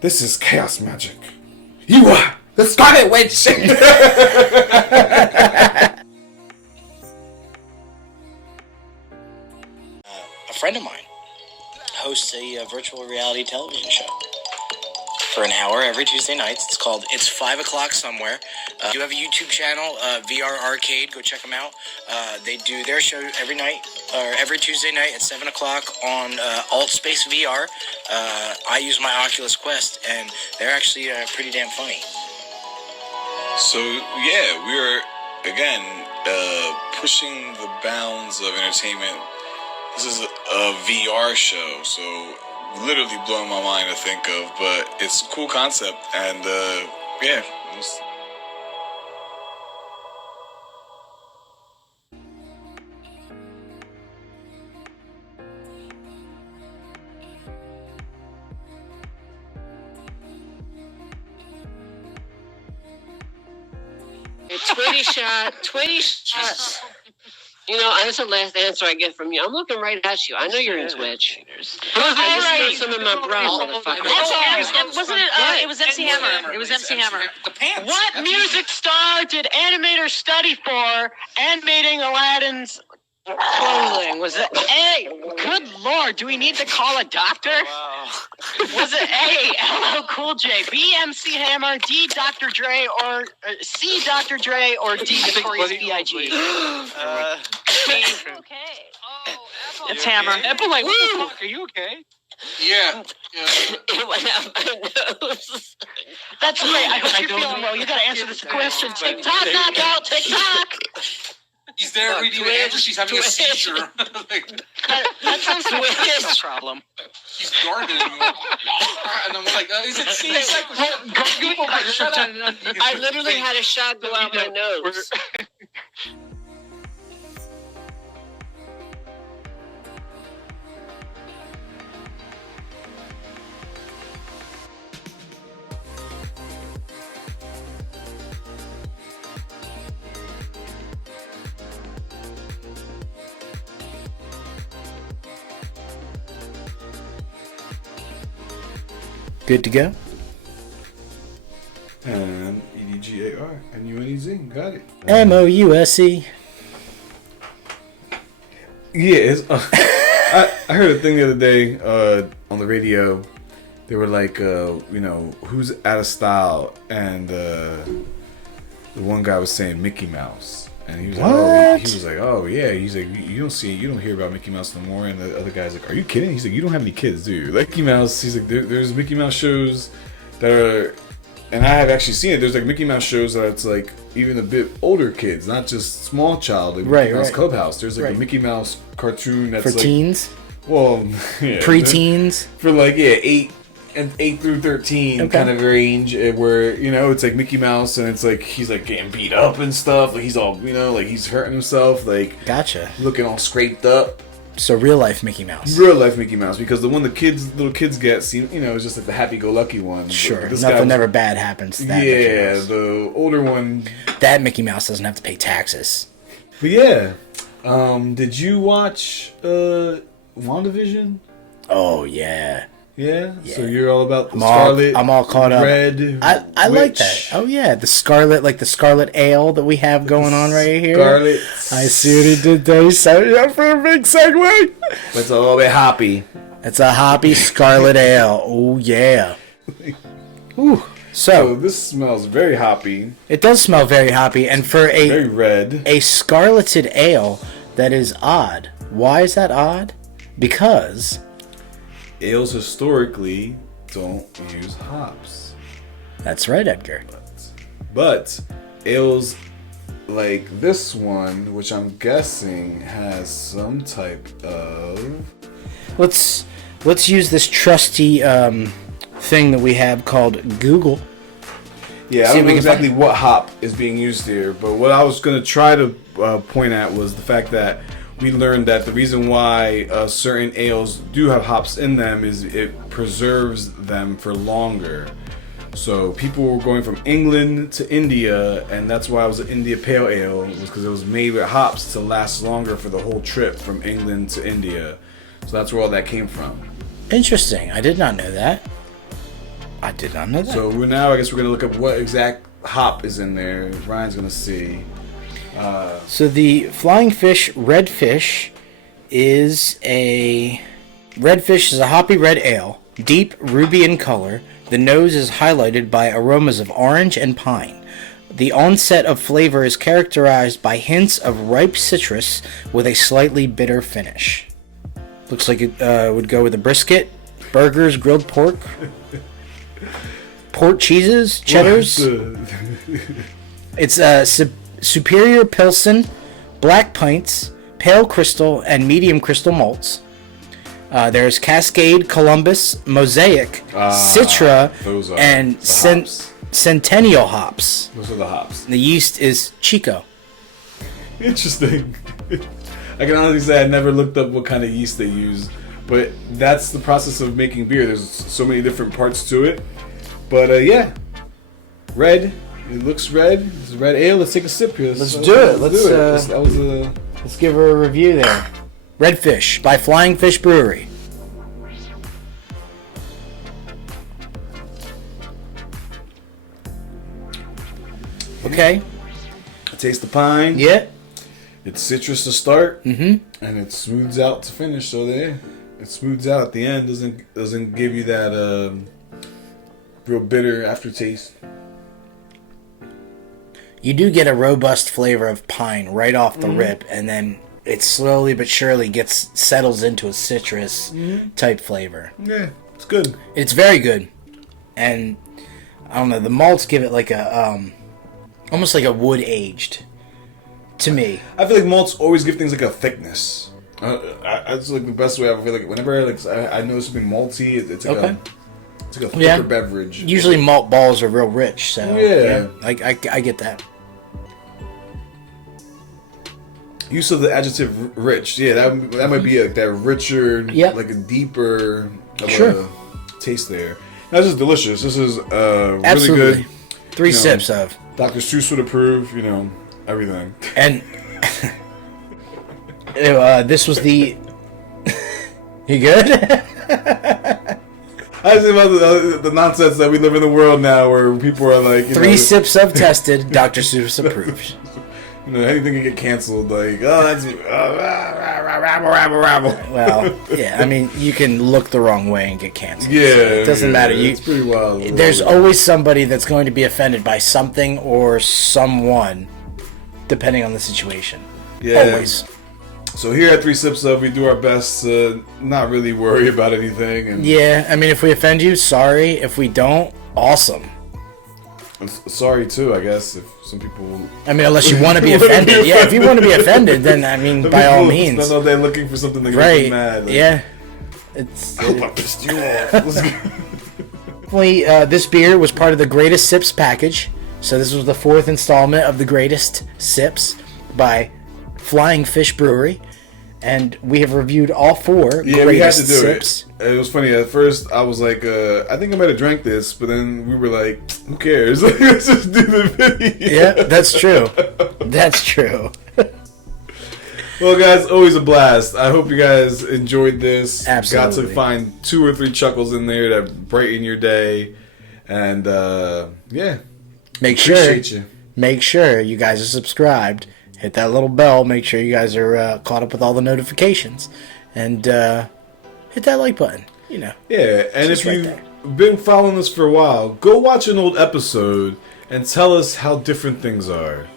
This is chaos magic. You are the Scarlet Witch. A friend of mine hosts a virtual reality television show for an hour every Tuesday nights. It's called It's 5 O'Clock Somewhere. They do have a YouTube channel, VR Arcade. Go check them out. They do their show every night, or every Tuesday night at 7 o'clock on Altspace VR. I use my Oculus Quest, and they're actually pretty damn funny. So, yeah, we're, again, pushing the bounds of entertainment. This is a VR show, so literally blowing my mind to think of, but it's a cool concept, and yeah. Twitty shot. You know, that's the last answer I get from you. I'm looking right at you. I know you're in Twitch. I just put some in my brow, motherfucker. Wasn't it? It was MC Hammer. It was MC Hammer. The pants. What music star did animators study for animating Aladdin's clothing? Was it A? Good Lord, do we need to call a doctor? Wow. Was it A, LL Cool J, B, MC Hammer, D, Dr. Dre, or C, Dr. Dre, or D, Notorious B.I.G.? Okay. Oh, It's Hammer. Epolight, what the fuck? Are you okay? Yeah. It went out my nose. That's great. I hope you're feeling well. You gotta answer this question. TikTok, knockout, TikTok. He's there reading the answer. She's having a seizure. That sounds like a problem. She's gargling. And I'm like, is it C? Shut up. I literally had a shot go out my nose. Good to go? And EDGAR and UNEZ. Got it. MOUSE. Yeah, it's, I heard a thing the other day on the radio. They were like, who's out of style? And the one guy was saying Mickey Mouse. And he was like, oh yeah. He's like, you don't hear about Mickey Mouse no more. And the other guy's like, are you kidding? He's like, you don't have any kids, do you? Like Mickey Mouse. He's like, there's Mickey Mouse shows that are, and I have actually seen it. There's like Mickey Mouse shows that it's like even a bit older kids, not just small child. Like Mickey Mouse Clubhouse. There's like a Mickey Mouse cartoon that's for like, teens. Well, yeah, pre-teens for like 8 through 13 kind of range, where it's like Mickey Mouse and it's like he's like getting beat up and stuff, like he's all like he's hurting himself, like gotcha, looking all scraped up. So real life Mickey Mouse, because the one the little kids get, is just like the happy-go-lucky one. Sure, nothing ever bad happens to that. Yeah, the older one, that Mickey Mouse doesn't have to pay taxes. But yeah, did you watch WandaVision? Oh yeah. Yeah, so you're all about the Scarlet. I'm all caught up. Red. I like that. Oh yeah, the Scarlet, like the Scarlet Ale that we have going on right here. Scarlet. I see what he did there. He set it up for a big segue. It's a little bit hoppy. It's a hoppy Scarlet Ale. Oh yeah. Ooh. So this smells very hoppy. It does smell very hoppy, and for very red, a scarleted ale, that is odd. Why is that odd? Because ales historically don't use hops. That's right, Edgar. But ales like this one, which I'm guessing has some type of... Let's use this trusty thing that we have called Google. Yeah, I don't know exactly what hop is being used here, but what I was going to try to point at was the fact that we learned that the reason why certain ales do have hops in them is it preserves them for longer. So people were going from England to India, and that's why it was an India Pale Ale, was because it was made with hops to last longer for the whole trip from England to India. So that's where all that came from. Interesting. I did not know that. I Did not know that. So I guess we're gonna look up what exact hop is in there. Ryan's gonna see. So the Flying Fish Redfish is a hoppy red ale, deep ruby in color. The nose is highlighted by aromas of orange and pine. The onset of flavor is characterized by hints of ripe citrus with a slightly bitter finish. Looks like it would go with a brisket, burgers, grilled pork, port cheeses, cheddars. It's Superior Pilsen, Black Pints, Pale Crystal, and Medium Crystal malts. There's Cascade, Columbus, Mosaic, Citra, and Centennial hops. Those are the hops. The yeast is Chico. Interesting. I can honestly say I never looked up what kind of yeast they use, but that's the process of making beer. There's so many different parts to it. But yeah, red. It looks red. It's red ale. Let's take a sip here. Let's do it. Let's give her a review there. Redfish by Flying Fish Brewery. Okay. I taste the pine. Yeah. It's citrus to start, and it smooths out to finish. So there, it smooths out at the end. Doesn't give you that real bitter aftertaste. You do get a robust flavor of pine right off the rip, and then it slowly but surely settles into a citrus type flavor. Yeah, it's good. It's very good, and I don't know. The malts give it like a almost like a wood aged. To me, I feel like malts always give things like a thickness. That's like the best way I feel like. Whenever I know something malty, it's like a thicker beverage. Usually malt balls are real rich, so I get that. Use of the adjective rich, that might be like that richer, like a deeper taste there. Now, this is delicious. This is really good. 3 sips of. Dr. Seuss would approve, everything. And this was the. You good? I just think about the nonsense that we live in the world now, where people are like 3 sips of tested, Dr. Seuss approves. Anything can get canceled. Like, that's rabble. Well, yeah. I mean, you can look the wrong way and get canceled. Yeah, so it doesn't matter. It's pretty wild. There's always somebody that's going to be offended by something or someone, depending on the situation. Yeah. Always. So here at 3 Sips Of, we do our best to not really worry about anything. And yeah, I mean, if we offend you, sorry. If we don't, awesome. I'm sorry too, I guess, if some people. I mean, unless you want to be offended. Yeah, if you want to be offended, then I mean, by all means. Spend all day looking for something to get you mad. Like, yeah. It's. I hope I pissed you off. Definitely, this beer was part of the Greatest Sips package. So this was the 4th installment of the Greatest Sips by Flying Fish Brewery. And we have reviewed all 4 Greatest we had to do Sips. It was funny. At first, I was like, I think I might have drank this, but then we were like, who cares? Let's just do the video. Yeah, that's true. That's true. Well, guys, always a blast. I hope you guys enjoyed this. Absolutely. Got to find 2 or 3 chuckles in there that brighten your day. And, yeah. Make sure you guys are subscribed. Hit that little bell. Make sure you guys are caught up with all the notifications. And hit that like button. Yeah, and if you've been following us for a while, go watch an old episode and tell us how different things are.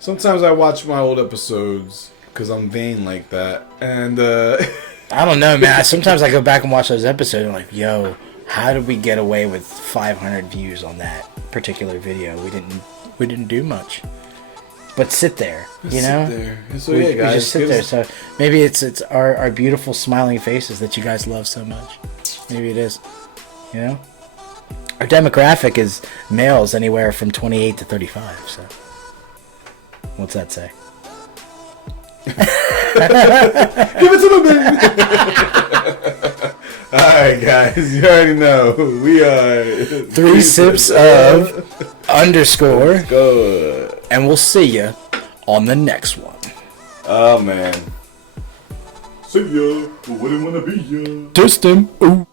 Sometimes I watch my old episodes because I'm vain like that. And, I don't know, man. Sometimes I go back and watch those episodes and I'm like, yo, how did we get away with 500 views on that particular video? We didn't do much. But sit there, you know? Sit there. So, we guys. just sit there. So maybe it's our beautiful smiling faces that you guys love so much. Maybe it is. You know? Our demographic is males anywhere from 28 to 35. So what's that say? Give it to me, baby. Alright, guys. You already know. We are 3 Sips of _. Go. And we'll see you on the next one. Oh, man. See ya. Wouldn't want to be ya. Just him. Ooh.